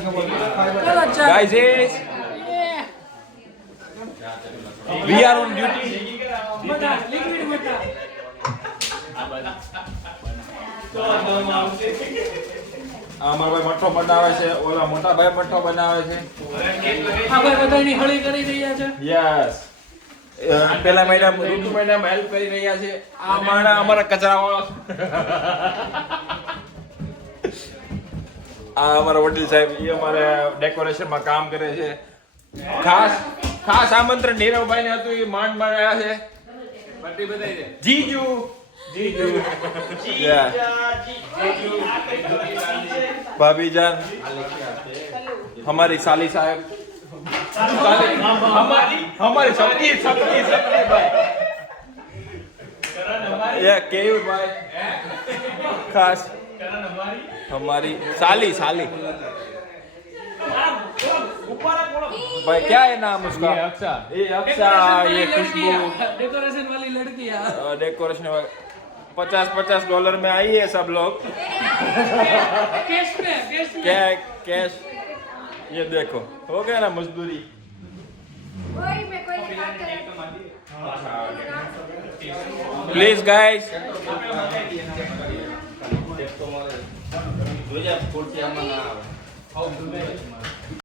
Guys, we are on duty. અમારા ભાઈ મઠો બનાવે છે, ઓલા મોટા ભાઈ મઠો બનાવે છે. આપણે બધાની હળી કરી રહ્યા છે. યસ. પેલા મહિનામાં ઋતુ મહિનામાં હેલ્પ કરી રહ્યા છે. આ માણા અમારા કચરાવાળો. આ અમારા વડીલ સાહેબ એ અમારે ડેકોરેશનમાં કામ કરે છે. ખાસ આમંત્રણ નીરવભાઈ ને હતું, એ માંડ આવ્યા છે. જીજુ ભાભી જાન, हमारी साली साहब, हमारी सबकी भाई, ये केयू भाई, खास हमारी साली भाई, क्या है नाम उसका? ये अक्षा, ये खुशबू, डेकोरेशन वाली लड़की है. डेकोरेशन $50 में आई है सब लोग. कैश में क्या कैश? ये देखो, हो गया ना मजदूरी. Please guys,